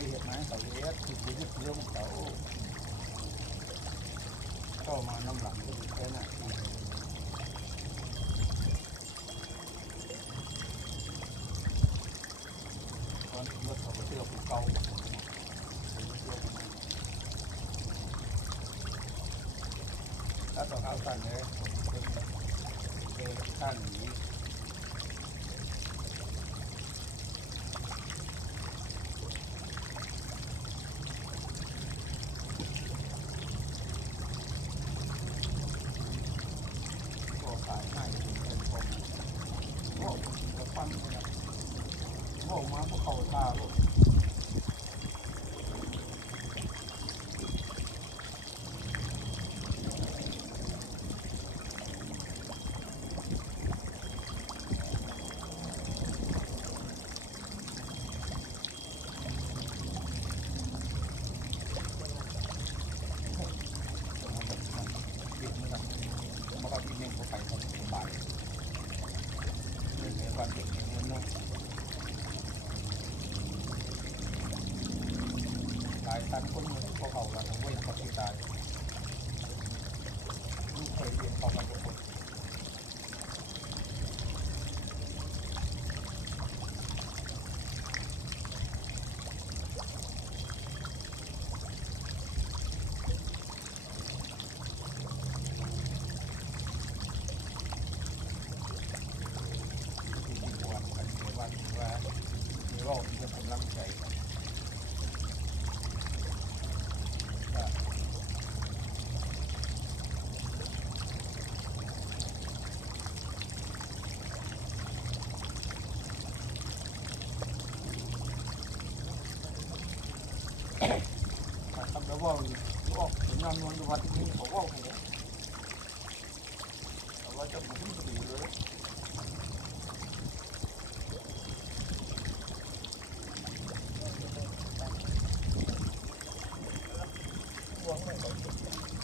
ยเห็นไหมเขาเลี้ยงคือยึดเรื่องเขาเข้ามาน้ำหลังก็แค่นั้นตอนนี้เขาเชื่อผู้เก่าถ้าต่อเขาสั่นเลยเป็นขั้นนี้ขายให้เป็นคนโง่จะฟังเลยโง่มาพวกเขาตาลูกตายตันคนมือเขาเขาแล้วผมว่าอย่างเขาที่ตายลูกเคยเรียนเขากันทุกคนที่ปวดกันในวันว่าในโลกที่ผมรังใจทำแล้วว่าออกถึงนำนวลวัดที่นี่เขาว่าผมแต่ว่าจะผมไม่ดีเลยหวังไม่